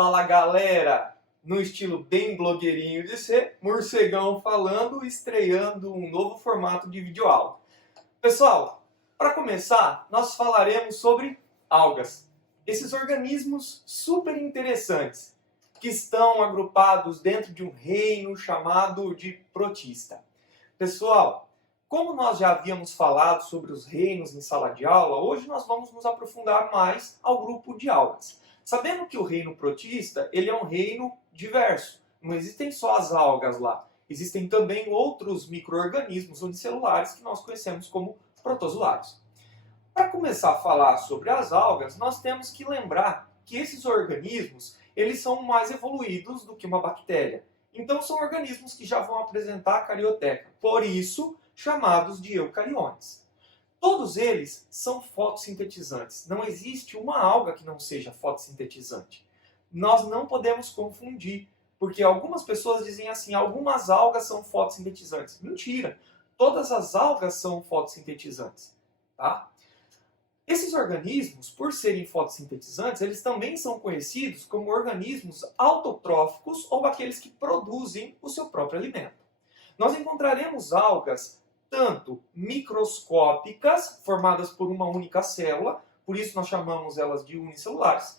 Fala galera, no estilo bem blogueirinho de ser, morcegão falando, estreando um novo formato de videoaula. Pessoal, para começar, nós falaremos sobre algas. Esses organismos super interessantes que estão agrupados dentro de um reino chamado de protista. Pessoal, como nós já havíamos falado sobre os reinos em sala de aula, hoje nós vamos nos aprofundar mais ao grupo de algas. Sabendo que o reino protista ele é um reino diverso, não existem só as algas lá, existem também outros micro-organismos unicelulares que nós conhecemos como protozoários. Para começar a falar sobre as algas, nós temos que lembrar que esses organismos eles são mais evoluídos do que uma bactéria. Então são organismos que já vão apresentar a carioteca, por isso chamados de eucariontes. Todos eles são fotossintetizantes. Não existe uma alga que não seja fotossintetizante. Nós não podemos confundir, porque algumas pessoas dizem assim, algumas algas são fotossintetizantes. Mentira! Todas as algas são fotossintetizantes. Tá? Esses organismos, por serem fotossintetizantes, eles também são conhecidos como organismos autotróficos ou aqueles que produzem o seu próprio alimento. Nós encontraremos algas tanto microscópicas, formadas por uma única célula, por isso nós chamamos elas de unicelulares,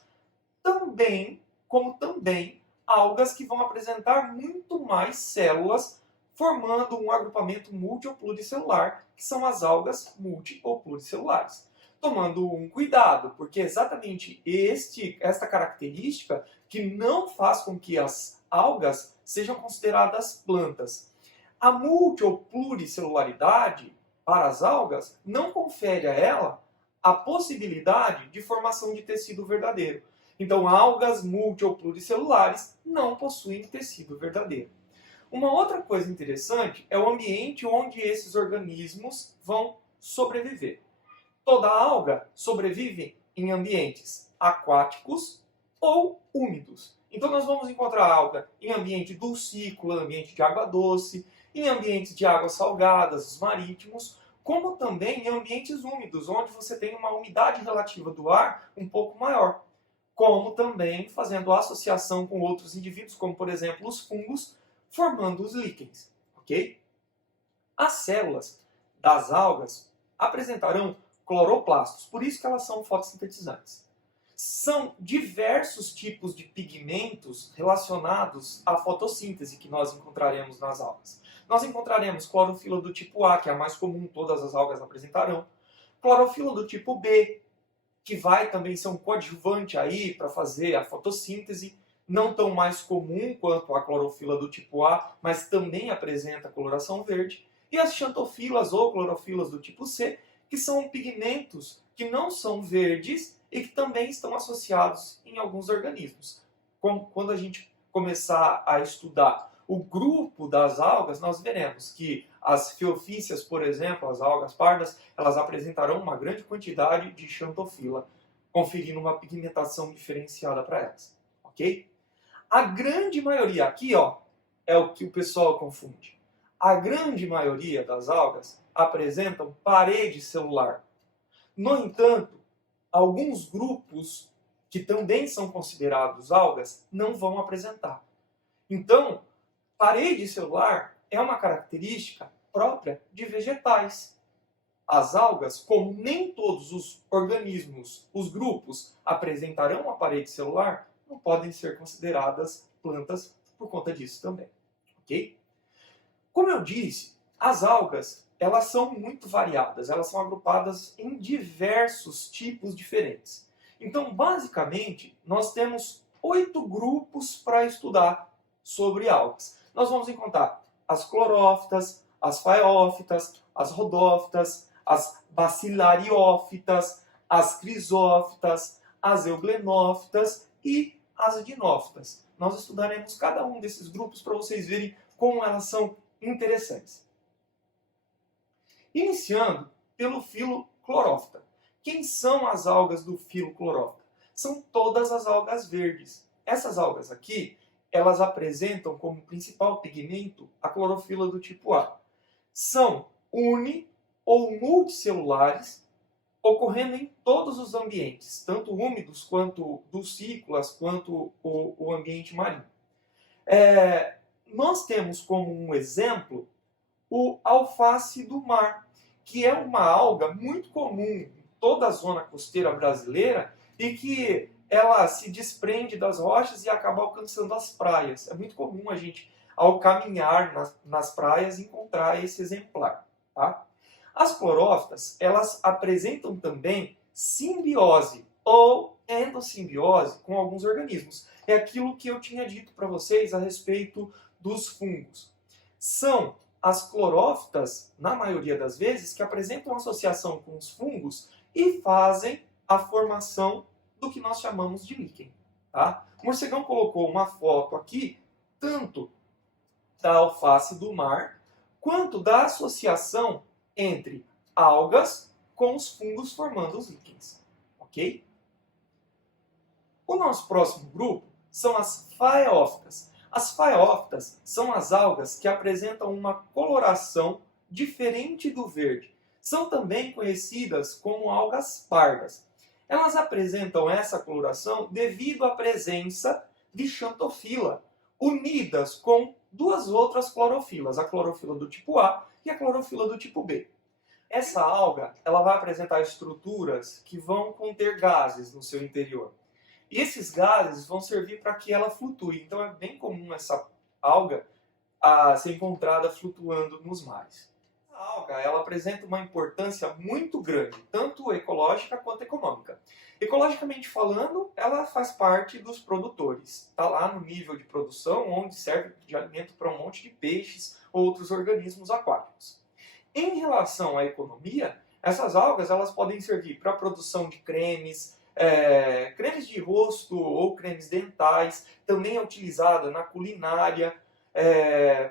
como também algas que vão apresentar muito mais células, formando um agrupamento multi ou pluricelular, que são as algas multi ou pluricelulares. Tomando um cuidado, porque é exatamente esta característica que não faz com que as algas sejam consideradas plantas. A multi ou pluricelularidade para as algas não confere a ela a possibilidade de formação de tecido verdadeiro. Então, algas multi ou pluricelulares não possuem tecido verdadeiro. Uma outra coisa interessante é o ambiente onde esses organismos vão sobreviver. Toda alga sobrevive em ambientes aquáticos ou úmidos. Então nós vamos encontrar alga em ambiente dulcícola, ambiente de água doce, em ambientes de águas salgadas, os marítimos, como também em ambientes úmidos, onde você tem uma umidade relativa do ar um pouco maior. Como também fazendo associação com outros indivíduos, como por exemplo os fungos, formando os líquens. Ok? As células das algas apresentarão cloroplastos, por isso que elas são fotossintetizantes. São diversos tipos de pigmentos relacionados à fotossíntese que nós encontraremos nas algas. Nós encontraremos clorofila do tipo A, que é a mais comum, todas as algas apresentarão. Clorofila do tipo B, que vai também ser um coadjuvante aí para fazer a fotossíntese, não tão mais comum quanto a clorofila do tipo A, mas também apresenta coloração verde. E as xantofilas ou clorofilas do tipo C, que são pigmentos que não são verdes e que também estão associados em alguns organismos. Quando a gente começar a estudar o grupo das algas, nós veremos que as feofícias, por exemplo, as algas pardas, elas apresentarão uma grande quantidade de xantofila, conferindo uma pigmentação diferenciada para elas. Ok? A grande maioria, aqui ó, é o que o pessoal confunde. A grande maioria das algas apresentam parede celular. No entanto, alguns grupos que também são considerados algas não vão apresentar. Então, parede celular é uma característica própria de vegetais. As algas, como nem todos os organismos, os grupos, apresentarão uma parede celular, não podem ser consideradas plantas por conta disso também. Ok? Como eu disse, as algas elas são muito variadas, elas são agrupadas em diversos tipos diferentes. Então, basicamente, nós temos 8 grupos para estudar sobre algas. Nós vamos encontrar as clorófitas, as faeófitas, as rodófitas, as bacilariófitas, as crisófitas, as euglenófitas e as dinófitas. Nós estudaremos cada um desses grupos para vocês verem como elas são interessantes. Iniciando pelo filo clorófita. Quem são as algas do filo clorófita? São todas as algas verdes. Essas algas aqui, elas apresentam como principal pigmento a clorofila do tipo A. São uni ou multicelulares ocorrendo em todos os ambientes, tanto úmidos quanto dulcícolas, quanto o ambiente marinho. Nós temos como um exemplo o alface do mar, que é uma alga muito comum em toda a zona costeira brasileira e que ela se desprende das rochas e acaba alcançando as praias. É muito comum a gente, ao caminhar nas praias, encontrar esse exemplar. Tá? As clorófitas, elas apresentam também simbiose ou endossimbiose com alguns organismos. É aquilo que eu tinha dito para vocês a respeito dos fungos. São as clorófitas, na maioria das vezes, que apresentam associação com os fungos e fazem a formação do que nós chamamos de líquen. Tá? O morcegão colocou uma foto aqui, tanto da alface do mar, quanto da associação entre algas com os fungos formando os líquens. Ok? O nosso próximo grupo são as faeófitas. As faeófitas são as algas que apresentam uma coloração diferente do verde. São também conhecidas como algas pardas. Elas apresentam essa coloração devido à presença de xantofila, unidas com duas outras clorofilas, a clorofila do tipo A e a clorofila do tipo B. Essa alga ela vai apresentar estruturas que vão conter gases no seu interior. E esses gases vão servir para que ela flutue. Então é bem comum essa alga ser encontrada flutuando nos mares. A alga ela apresenta uma importância muito grande, tanto ecológica quanto econômica. Ecologicamente falando, ela faz parte dos produtores. Está lá no nível de produção, onde serve de alimento para um monte de peixes ou outros organismos aquáticos. Em relação à economia, essas algas elas podem servir para a produção de cremes, cremes de rosto ou cremes dentais, também é utilizada na culinária,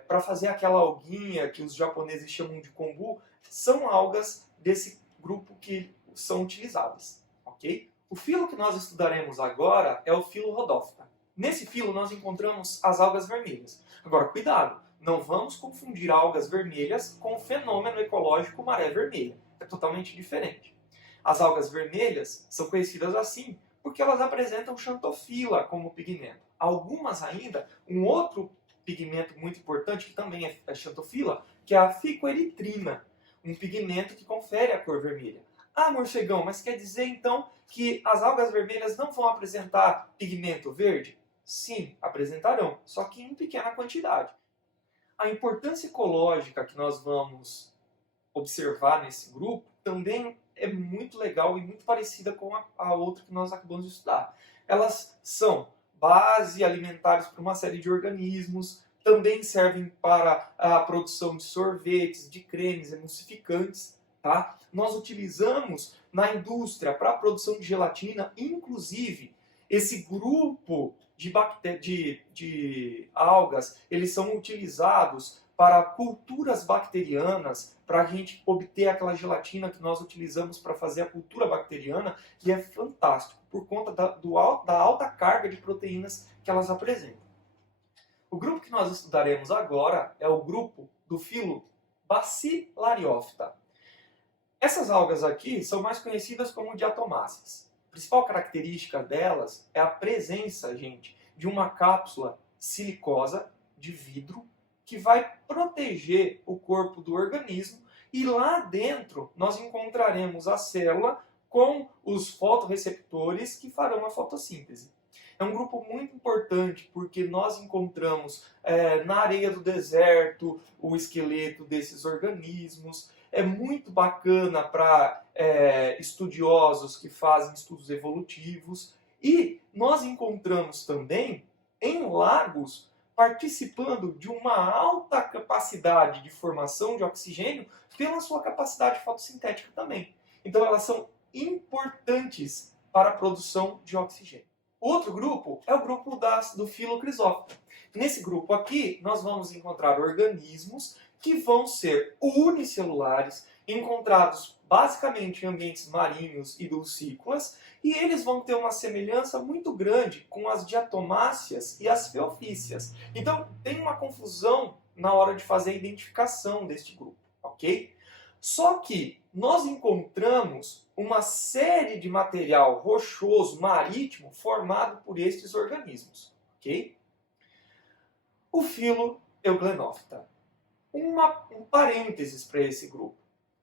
para fazer aquela alguinha que os japoneses chamam de kombu, são algas desse grupo que são utilizadas. Okay? O filo que nós estudaremos agora é o filo Rhodophyta. Nesse filo nós encontramos as algas vermelhas. Agora, cuidado, não vamos confundir algas vermelhas com o fenômeno ecológico maré vermelha. É totalmente diferente. As algas vermelhas são conhecidas assim porque elas apresentam xantofila como pigmento. Algumas ainda, um outro pigmento muito importante que também é xantofila, que é a ficoeritrina, um pigmento que confere a cor vermelha. Ah, morcegão, mas quer dizer então que as algas vermelhas não vão apresentar pigmento verde? Sim, apresentarão, só que em pequena quantidade. A importância ecológica que nós vamos observar nesse grupo também é muito legal e muito parecida com a outra que nós acabamos de estudar. Elas são base alimentares para uma série de organismos, também servem para a produção de sorvetes, de cremes, emulsificantes. Tá? Nós utilizamos na indústria para a produção de gelatina, inclusive esse grupo de algas, eles são utilizados para culturas bacterianas, para a gente obter aquela gelatina que nós utilizamos para fazer a cultura bacteriana, que é fantástico, por conta da alta carga de proteínas que elas apresentam. O grupo que nós estudaremos agora é o grupo do filo Bacillariophyta. Essas algas aqui são mais conhecidas como diatomáceas. A principal característica delas é a presença, gente, de uma cápsula silicosa de vidro que vai proteger o corpo do organismo e lá dentro nós encontraremos a célula com os fotorreceptores que farão a fotossíntese. É um grupo muito importante porque nós encontramos na areia do deserto o esqueleto desses organismos. É muito bacana para estudiosos que fazem estudos evolutivos. E nós encontramos também em lagos participando de uma alta capacidade de formação de oxigênio pela sua capacidade fotossintética também. Então elas são importantes para a produção de oxigênio. O outro grupo é o grupo do filo Chrysophyta. Nesse grupo aqui nós vamos encontrar organismos que vão ser unicelulares, encontrados basicamente em ambientes marinhos e dulcícolas, e eles vão ter uma semelhança muito grande com as diatomáceas e as feofícias. Então tem uma confusão na hora de fazer a identificação deste grupo, ok? Só que nós encontramos uma série de material rochoso marítimo formado por estes organismos, ok? O filo Euglenophyta. Um parênteses para esse grupo.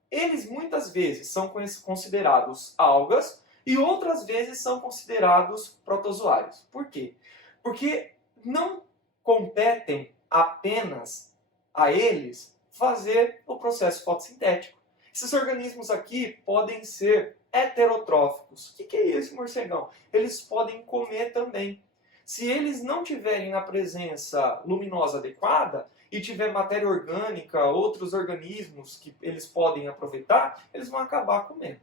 Eles muitas vezes são considerados algas e outras vezes são considerados protozoários. Por quê? Porque não competem apenas a eles fazer o processo fotossintético. Esses organismos aqui podem ser heterotróficos. O que é isso, morcegão? Eles podem comer também. Se eles não tiverem a presença luminosa adequada e tiver matéria orgânica, outros organismos que eles podem aproveitar, eles vão acabar comendo.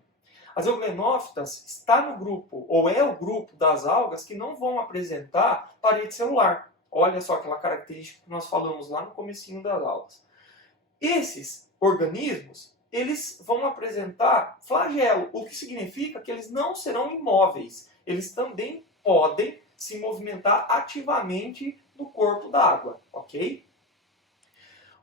As euglenófitas está no grupo, ou é o grupo das algas que não vão apresentar parede celular. Olha só aquela característica que nós falamos lá no comecinho das aulas. Esses organismos, eles vão apresentar flagelo, o que significa que eles não serão imóveis. Eles também podem se movimentar ativamente no corpo d'água, ok?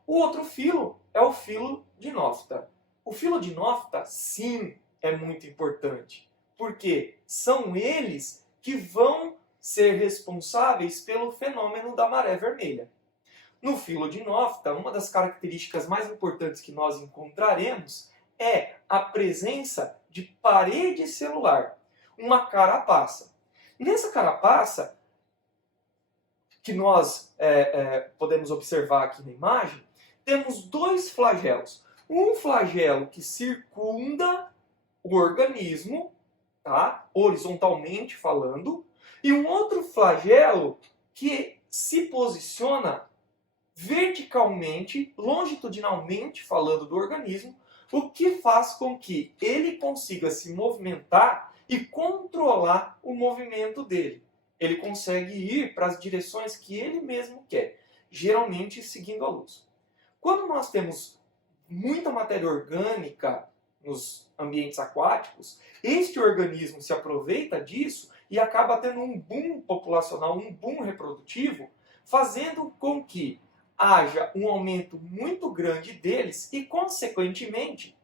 O outro filo é o filo Dinófita. O filo Dinófita, sim, é muito importante, porque são eles que vão ser responsáveis pelo fenômeno da maré vermelha. No filo Dinófita, uma das características mais importantes que nós encontraremos é a presença de parede celular, uma carapaça. Nessa carapaça, que nós podemos observar aqui na imagem, temos dois flagelos. Um flagelo que circunda o organismo, tá? Horizontalmente falando, e um outro flagelo que se posiciona verticalmente, longitudinalmente falando do organismo, o que faz com que ele consiga se movimentar e controlar o movimento dele. Ele consegue ir para as direções que ele mesmo quer, geralmente seguindo a luz. Quando nós temos muita matéria orgânica nos ambientes aquáticos, este organismo se aproveita disso e acaba tendo um boom populacional, um boom reprodutivo, fazendo com que haja um aumento muito grande deles e, consequentemente,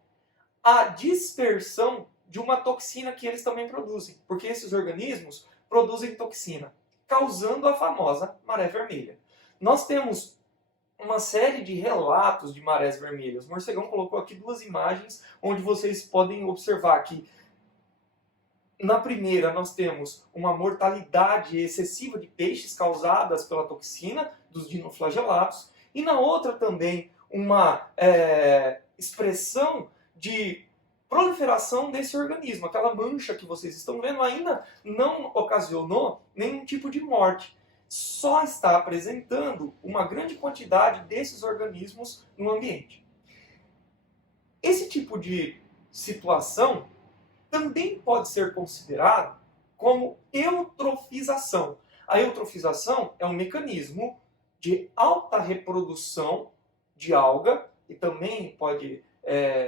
a dispersão de uma toxina que eles também produzem. Porque esses organismos produzem toxina, causando a famosa maré vermelha. Nós temos uma série de relatos de marés vermelhas. O Morcegão colocou aqui duas imagens onde vocês podem observar que na primeira nós temos uma mortalidade excessiva de peixes causadas pela toxina dos dinoflagelados e na outra também uma expressão de proliferação desse organismo. Aquela mancha que vocês estão vendo ainda não ocasionou nenhum tipo de morte. Só está apresentando uma grande quantidade desses organismos no ambiente. Esse tipo de situação também pode ser considerado como eutrofização. A eutrofização é um mecanismo de alta reprodução de alga e também pode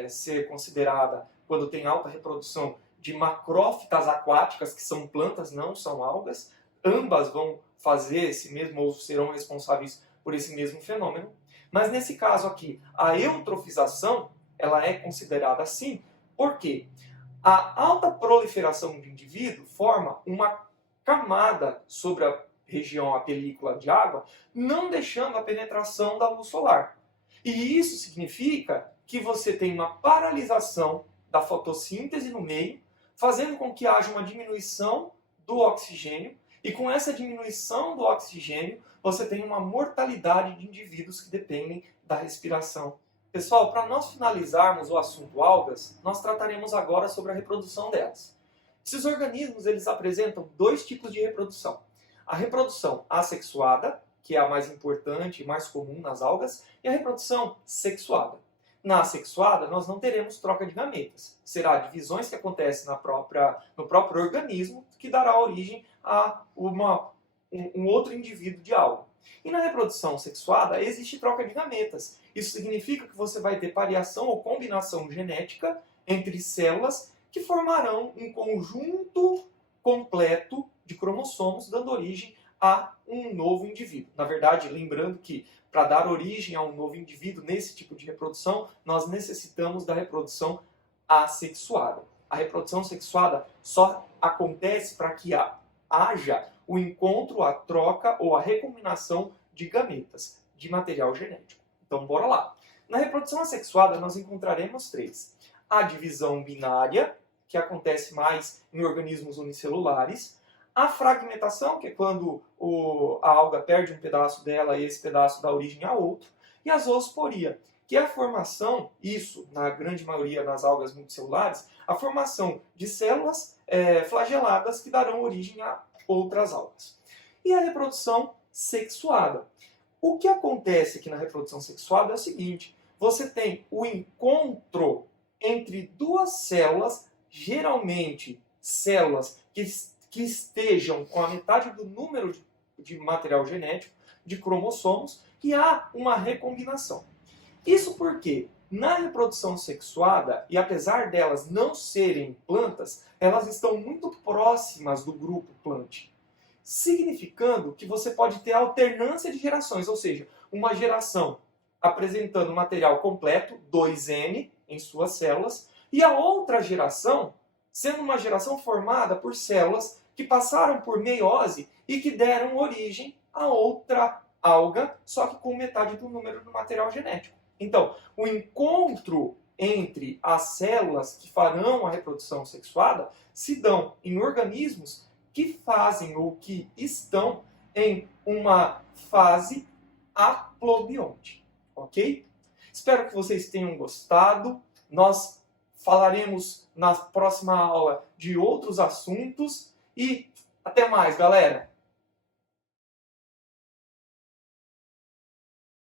ser considerada quando tem alta reprodução de macrófitas aquáticas, que são plantas, não são algas. Ambas vão fazer esse mesmo, ou serão responsáveis por esse mesmo fenômeno. Mas nesse caso aqui, a eutrofização, ela é considerada assim, porque a alta proliferação de indivíduo forma uma camada sobre a região, a película de água, não deixando a penetração da luz solar. E isso significa que você tem uma paralisação da fotossíntese no meio, fazendo com que haja uma diminuição do oxigênio, e com essa diminuição do oxigênio, você tem uma mortalidade de indivíduos que dependem da respiração. Pessoal, para nós finalizarmos o assunto algas, nós trataremos agora sobre a reprodução delas. Esses organismos eles apresentam dois tipos de reprodução. A reprodução assexuada, que é a mais importante e mais comum nas algas, e a reprodução sexuada. Na assexuada, nós não teremos troca de gametas. Será divisões que acontecem no próprio organismo que dará origem a um outro indivíduo de alga. E na reprodução sexuada, existe troca de gametas. Isso significa que você vai ter pareação ou combinação genética entre células que formarão um conjunto completo de cromossomos, dando origem a um novo indivíduo. Na verdade, lembrando que para dar origem a um novo indivíduo nesse tipo de reprodução, nós necessitamos da reprodução assexuada. A reprodução sexuada só acontece para que haja o encontro, a troca ou a recombinação de gametas, de material genético. Então, bora lá. Na reprodução assexuada, nós encontraremos três. A divisão binária, que acontece mais em organismos unicelulares. A fragmentação, que é quando a alga perde um pedaço dela e esse pedaço dá origem a outro. E a zoosporia, que é a formação, isso na grande maioria das algas multicelulares, a formação de células flageladas que darão origem a outras algas. E a reprodução sexuada. O que acontece aqui na reprodução sexuada é o seguinte: você tem o encontro entre duas células, geralmente células que estejam com a metade do número de material genético, de cromossomos, e há uma recombinação. Isso porque na reprodução sexuada, e apesar delas não serem plantas, elas estão muito próximas do grupo plante, significando que você pode ter alternância de gerações, ou seja, uma geração apresentando material completo, 2N, em suas células, e a outra geração sendo uma geração formada por células que passaram por meiose e que deram origem a outra alga, só que com metade do número do material genético. Então, o encontro entre as células que farão a reprodução sexuada se dão em organismos que fazem ou que estão em uma fase aplobionte, ok? Espero que vocês tenham gostado. Nós falaremos na próxima aula de outros assuntos e até mais, galera!